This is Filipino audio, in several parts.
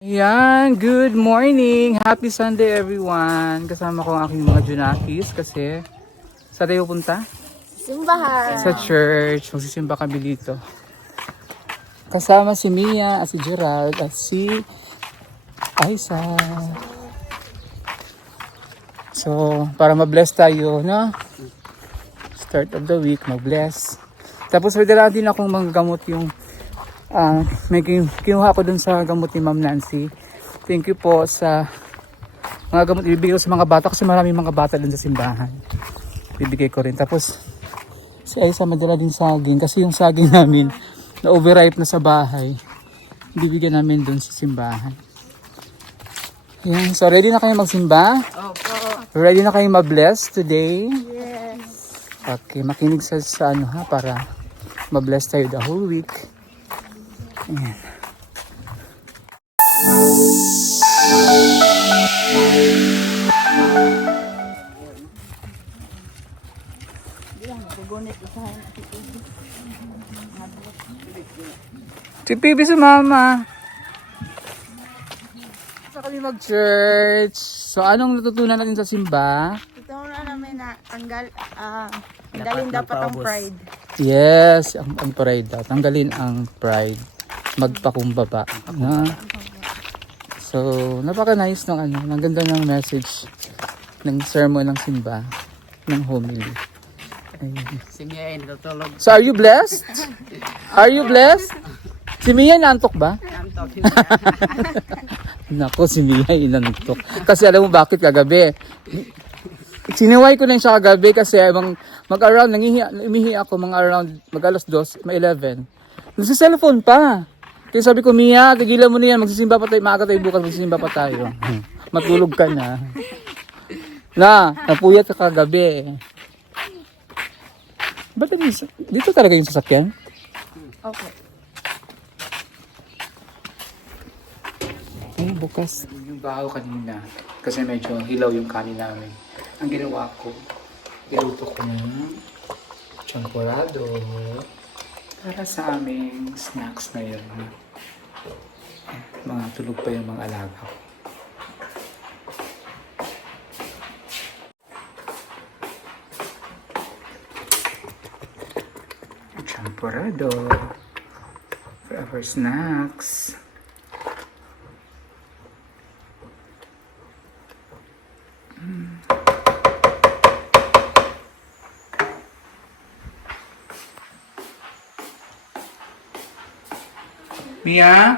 Ayan, good morning! Happy Sunday everyone! Kasama ko ang aking mga Junakis kasi saan tayo punta? Simbahan. Sa church. Magsisimba kami dito. Kasama si Mia, at si Gerald, at si Aisa. So, para ma-bless tayo, no? Start of the week, mag-bless. Tapos may dala din akong mga gamot yung may kinuha ko dun sa gamot ni Ma'am Nancy. Thank you po sa mga gamot ibibigay ko sa mga bata kasi maraming mga bata dun sa simbahan. Bibigay ko rin. Tapos si Aisa madala din saging kasi yung saging namin na overripe na sa bahay. Bibigyan namin dun sa simbahan. Yan. So ready na kayo magsimba? Opo. Ready na kayo ma-bless today? Yes. Okay, makinig sa ano ha para ma-bless tayo the whole week. Ayan. Si Pibi si Mama. Sa kami mag-church. So anong natutunan natin sa simba? Ito na namin na tanggalin dapat ang pride. Yes, ang pride daw. Tanggalin ang pride. Magpakumbaba. Na? So, napaka-nice ng ano. Ang ganda ng message ng sermon ng simba. Ng homily. Ayun. So, are you blessed? Are you blessed? Si Mia inantok ba? Nako, si Mia inantok. Kasi alam mo bakit kagabi? Siniway ko lang siya kagabi kasi mag-around, umihi ako mga around, mag-alas 2, may 11. Nasa cellphone pa. Kaya sabi ko, Mia, tigilan mo na yan, magsisimba pa tayo, maaga tayo bukas, magsisimba pa tayo. Matulog ka na. Napuyat ka kagabi. Ba't dito talaga yung sasakyan? Okay. Ay, bukas. Yung bahaw kanina, kasi medyo hilaw yung kanin namin. Ang ginawa ko, iluto ko ng champorado para sa aming snacks na yun. Mga tulog pa yung mga alaga ko. Champorado for our snacks. Mia?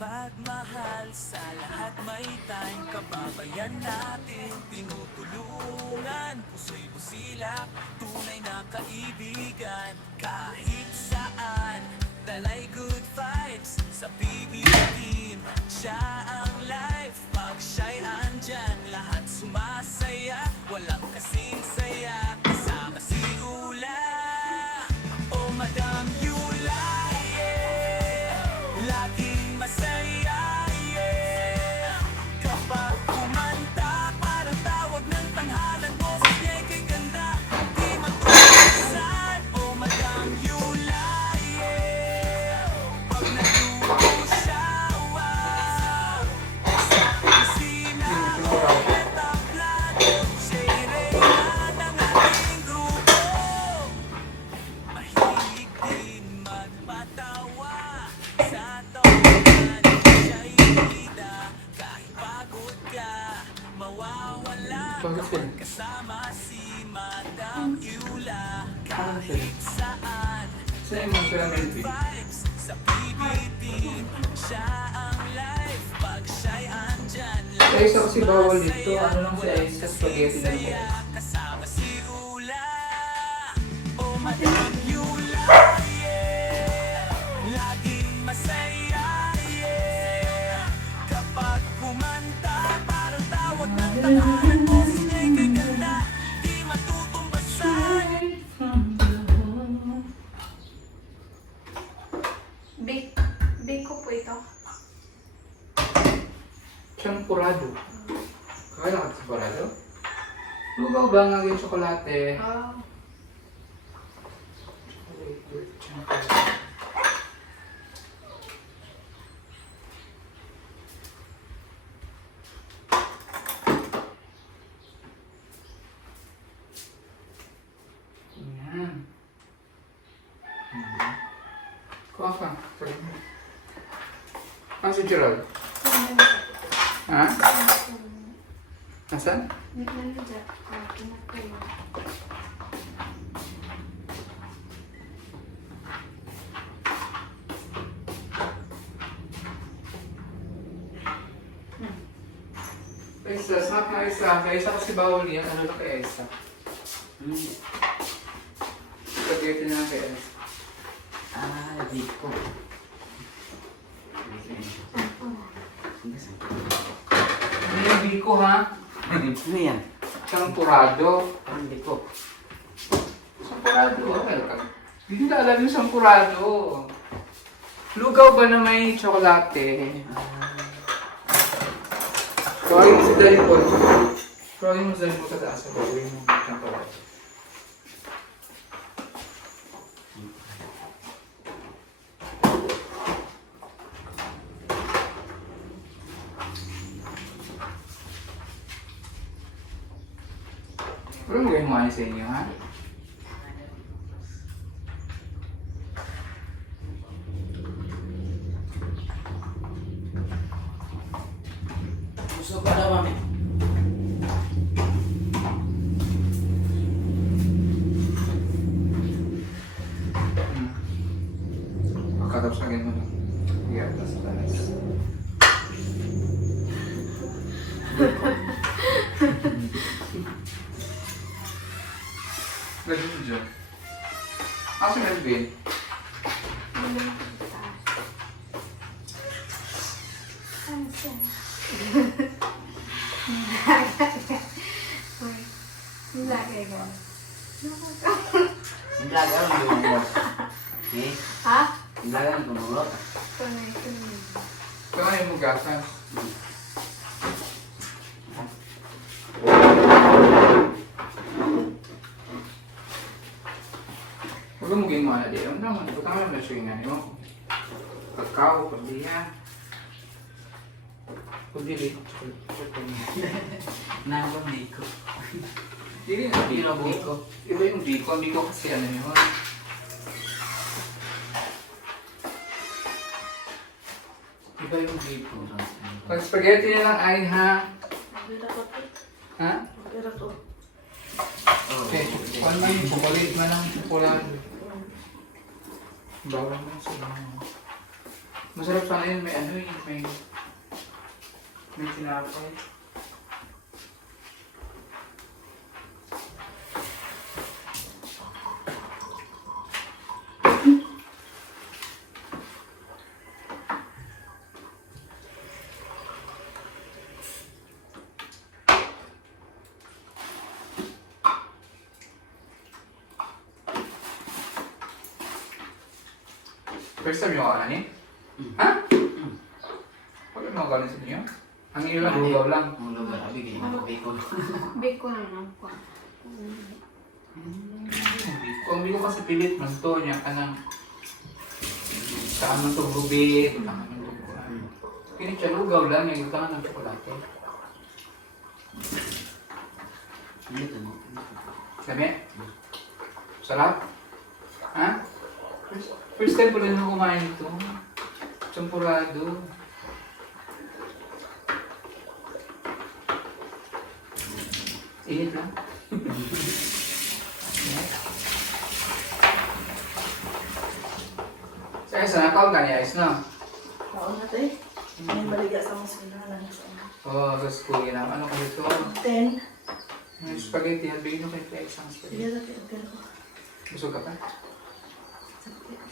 Pagmahal sa lahat may time, kababayan natin tinutulungan, puso'y busilak, tunay na kaibigan. Kahit saan, dalay good vibes sa PB team. Siya ang life, pag siya'y andyan, lahat sumasaya, walang kasing saya. Kasama si Ula, o Madam Yula, yeah. Laging masaya, yeah. Kapag kumanta, parang tawag ng tanghalan, boses niya'y kay ganda, di matulisan. O Madam Yula, yeah. Pag nagluto siya, wow. Sa kusina, at ang plato, siya'y reyna ng ating grupo. Mahilig din magpatawa, sa tawanan siya'y bida. Kahit pagod ka, mawawala kapag kasama si Madam Yula. Kahit saan, Sa emotional vibes sa PBB, siya ang life pag siya'y andyan. Si Aisa kasi bawal dito. Ano lang si Aisa, spaghetti na lang. Kasama si Ula, o Madam Yula, yeah. Laging masaya, yeah. Kapag kumanta, parang tawag ng tanghalan, boses niya'y kay ganda, di Champurado. Kaya ka champurado? Lugaw ba nga yung tsokolate? Oh. Yan. Kuha ka. Ano si Gerald? Ha? Nasaan? Isa, snap na isa. Kaya isa kasi bawal yan. Ano na kaya isa? Spaghetti na lang kaya isa. Dito. Ano yung biko ha? Ano yan? Champurado. Parang dito. Sampurado. Welcome. Hindi na alam yung sampurado. Lugaw ba na may tsokolate? Tawagin mo si Dalipol. Tawagin mo si Dalipol sa taas. Tawagin mo sampurado. Pero mo yung mga sa inyo, ha? Gusto ka daw, mami. Makatapos na ganyan mo lang. Iya, tas talas. Lagi mo dyan. Ako si Melvin. Lagay ko. Sindlaga ang gumulot. Eh? Ha? Sindlaga ang gumulot. Kaya mo gasan. Huwag mo gawin mo na din. Ang naman, ito naman na siya nga mo. Kakao, pagdiya. Pagdili. Nangong dito. Dili na biko. Iba yung biko. Ang biko kasi ano yun. Iba yung biko. Pag spaghetti na lang ay ha. Ha? Okay. Ano man yung chocolate man lang chocolate. Bawal mo sa mga. Masarap sana yun. May ano yun. May tinapay. First time yung kakanin? Ha? Pag ano kakanin sa inyo? Ang iyo lang, lugaw lang. Ang lugar, abi kayo mga bacon. Bake ko na lang po. Kung hindi ko kasi pilit man to niya ka ng saan man to rubi, saan man to kuhan. Kini siya lugaw lang, yung ka ng tsokolate. Dito mo. Sabi? Sarap? Ha? First time ko rin ako kumain ito. Champurado. Init lang. Saya sana kau kan ya Isna. Oo na tayo. May baliga sa mga sinahan sa ano. Oh, gusto ko ginawa. Ano kasi ito? 10. May spaghetti. Bigyan mo kay isang Sige spaghetti. na tayo. Pero Busog ka pa?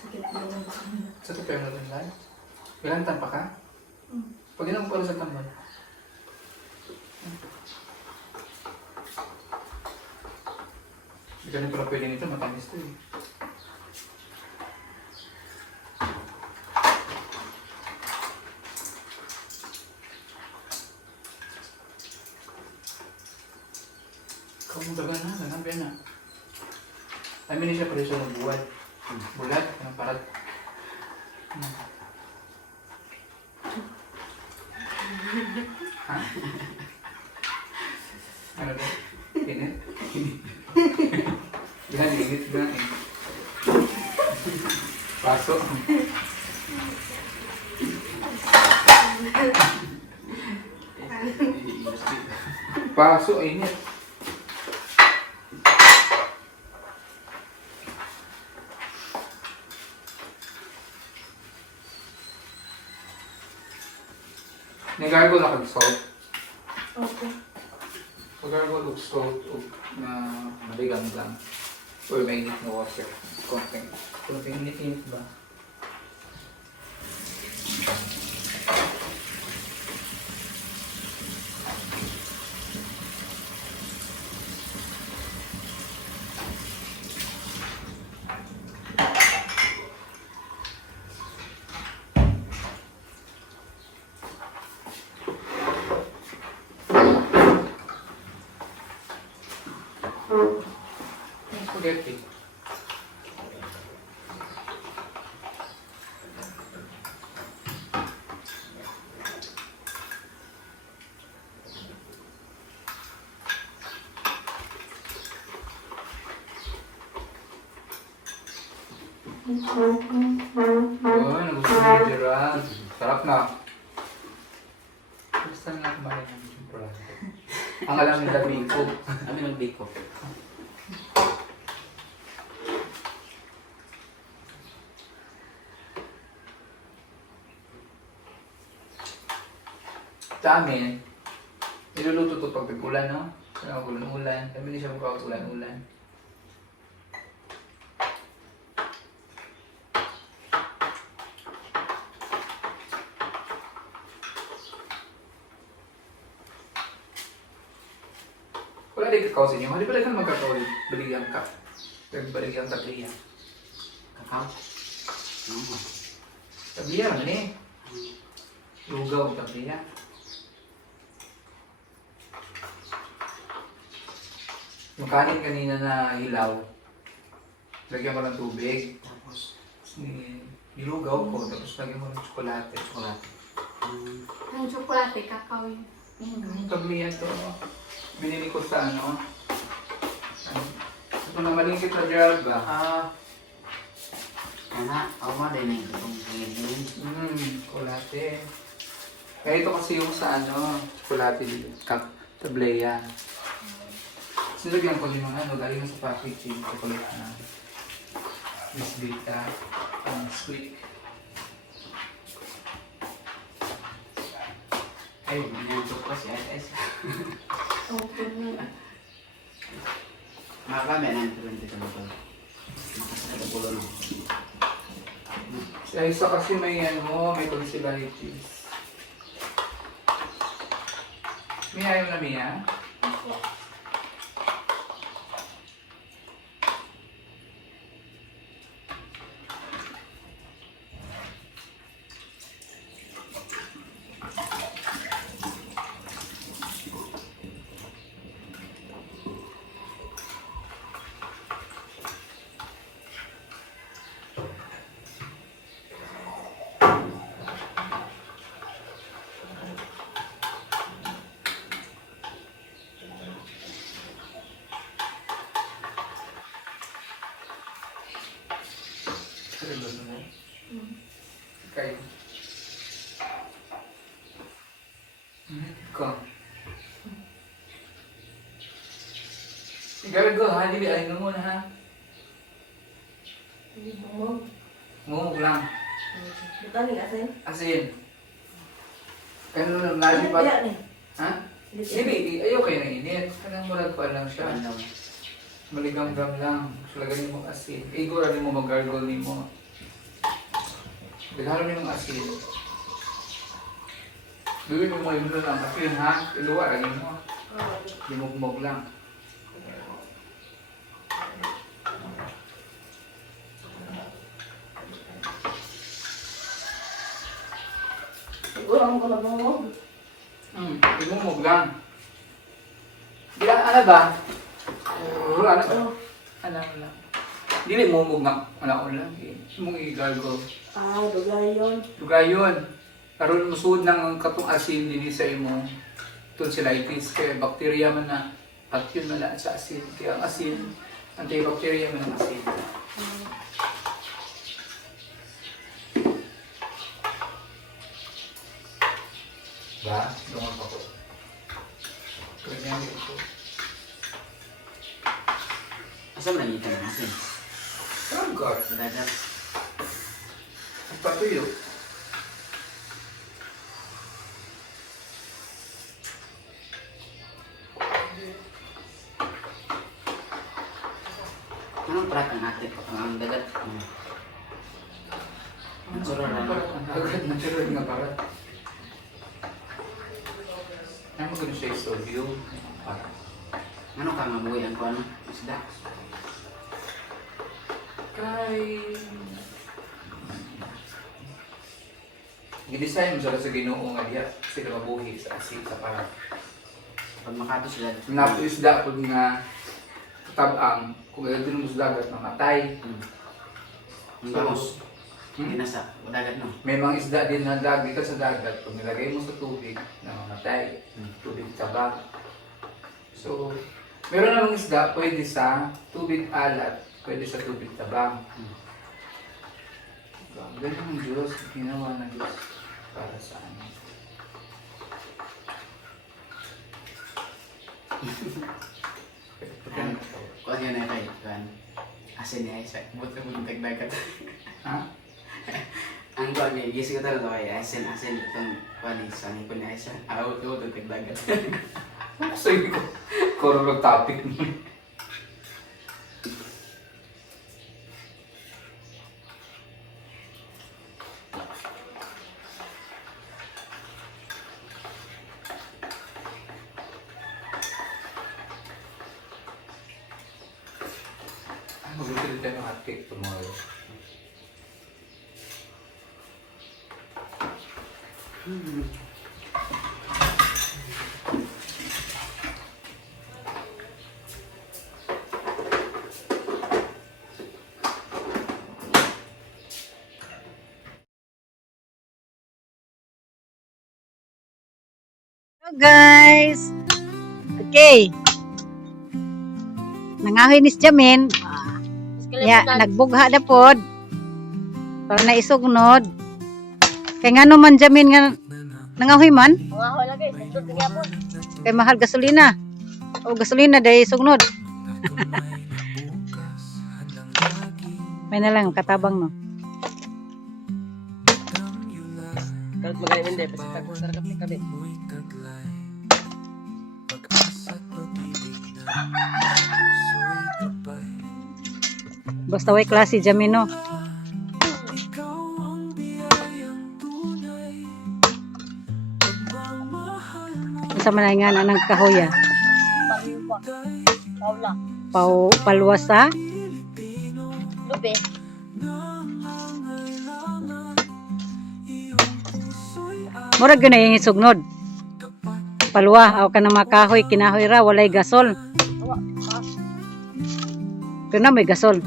sakit na lang sa kanila. Sa ito pero natin lang. Ilan tampa ka? Pag ilang pala sa tambal. Hindi ka na pala pwede nito. Matamis ito eh. Dagan na, dagan na. I mean, siya pala siya ng buwad. Bulat, yung parang... Ha? Ano ba? Init? Gan, init gan eh. Pasok. Pasok, init. Nag-gargle ako ng salt. Okay. Pag-gargle og salt og na maligang lang. Or mainit na water. Konting init ba? Spaghetti. Oh, nagustuhan ni Gerald. Sarap na. Gusto na kumain ng chocolate. Ang alam nila Biko. Kami nag-bake ko. Sa amin, niluluto to pag tag-ulan, no? Kaya ulan-ulan. Kami hindi siya mukha ulan-ulan. Wala din kakao sa inyo. Hindi pala ka magkakao. Baligyan ka. Baligyan ka tagliya. Kakao? Ano? Tagliya man eh. Lugaw ang tagliya. Yung kanin kanina na hilaw. Lagyan mo ng tubig. Tapos, Nilugaw ko. Tapos lagyan mo ng tsokolate. Ang tsokolate, kakao yun. Yung tagliya to. Binili ko sa ano. Ito na malingkit na Gerald ba? kana, ako nga din itong tingin. Tsokolate. Kaya ito kasi yung sa ano, tsokolate tableya. Sinagyan ko din ng ano, galing sa packaging, chocolate na Miss Vita, sweet. Ay, binantok ko si SS. Okay na. Makakami na ito rin dito na ito. Makasakit ang pulo no. Si Aisa kasi may ano, may tonsillitis. Mia yung na Mia? Kayo. Ikaw. Ikaw go, ha? Dili ay mo na ha. Hindi bumog. Ngumog lang. Bukan ni asin. Asin. Kaya nung Ano nalipat. kaya ni? Ha? Hindi, ayaw kayo ng init. Kanang murag pa lang siya. Ano? Maligam-gam lang. Sulagyan mo asin. Igura din mo mag-gargle ni mo. Bilhalo ni mong asin. Gawin mo yung ano lang asin ha. Iluwa lagi mo. Limog-mog lang. Siguro ang ko na bumog. Limog-mog lang. Bila, ano ba? Wala na. Wala. Dili mo nga wala ko lang. Mong igalgo. Dugayon. Dugayon. Karon musud nang katong asin dinhi sa imo tonsillitis kay bakterya man na at yun na sa asin. Kaya ang asin, antibacteria man ang asin. Ba? Dungan pa ko. Ganyan ito. Asa man nangita ng asin? Dagat. Sa dagat. Patuyo. Anong prat ang atin? Ang dagat? Natural na. Dagat, natural nga para. Ano mo siya yung sodium? Para. Ano ka mabuhay ang kuano? Isda? Kay... Gidesign mo sa Ginoo nga diya sila mabuhi sa asin sa para. Pag makato sila. Napo isda pag nga tabang kung gagawin mo sa dagat mamatay. Ang gamos. Ginasa. O dagat no? May mga isda din na dagi ka sa dagat pag nilagay mo sa tubig na mamatay. Tubig tabang. So, meron namang isda pwede sa tubig alat, pwede sa tubig tabang. Ganyan ang Diyos, ginawa ng Diyos para sa amin. Kuan yun na kay kuan. Asin niya isa. Buto mo yung dagat. Ha? Ang kuan niya, gising ko talaga kay asin itong kuan isa. Ang kuan niya isa. Out to dagat. So, korong topic mo. Mag-ulit tayo ng hotcake tomorrow. Hello guys! Okay. Nangahoy ni Jamin. Ya, nagbugha na pod. Para na isugnod. Kay nga naman Jamin nga nangahoy man. Nangahoy lagi, sundot nga po. Kay mahal gasolina. O gasolina day isugnod. May na lang katabang no. Kahit magaling hindi, kasi sarap ni kami. Basta way klase Jamin no. Sa manay nga ng kahoya. Paula. Palwasa. Lube. Murag yun na yung isugnod. Palwa, aw ka na makahoy, kinahoy ra, walay gasol. Pero na may gasol.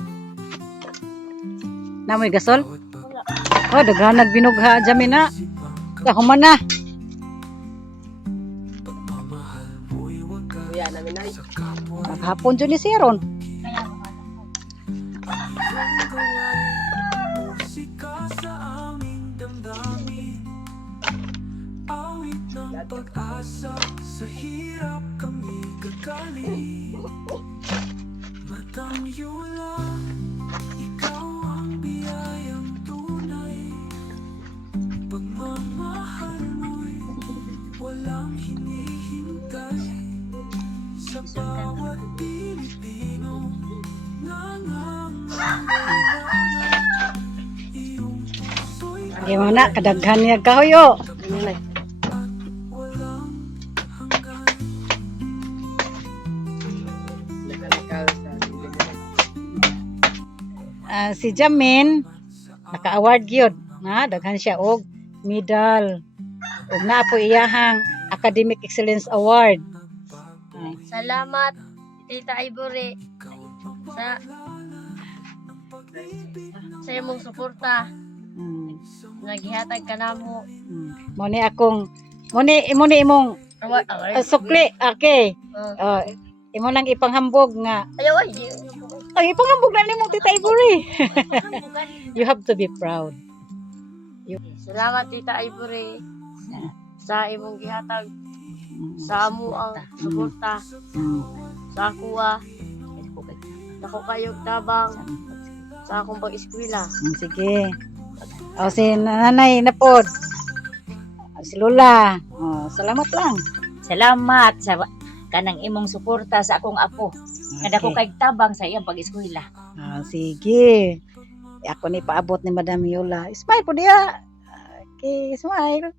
Na may gasol? Oh, daghanag binugha Jamin na. Kahuman na. Kuya namin ay. Maghapon dyan ni Siron. Musika sa aming damdamin. Awit ng pag-asa. Sa hirap kami gagaling. Matang yula, ikaw ang biyayang tunay. Pagmamahal mo'y walang hinihintay. Sa bawat Pilipino nangangailangan. Iyong puso'y Ay mo na, kadaghan niya kahoy o. walang hanggan. Nagkalakal sa Si Jamin, naka-award yun. Na, daghan siya og medal. Og na po iyahang Academic Excellence Award. Ay, Salamat, Tita Ivory sa imong suporta. Naghihatag ka na mo. Muni imong sukli, okay. Imo lang ipanghambog nga. Ayaw ay. Ay, ipanghambog na nimo Tita Ivory. You have to be proud. Salamat Tita Ivory sa imong gihatag sa amo ang suporta sa akuha. Nako kayog tabang sa akong pag-eskwela. Sige. O si nanay na pod. Si Lola. Salamat lang. Salamat sa kanang imong suporta sa akong apo. Kada ko Okay. kay tabang sa iyang pag-eskwela. Sige. Ako ni paabot ni Madam Yola. Smile po diya. Okay, smile.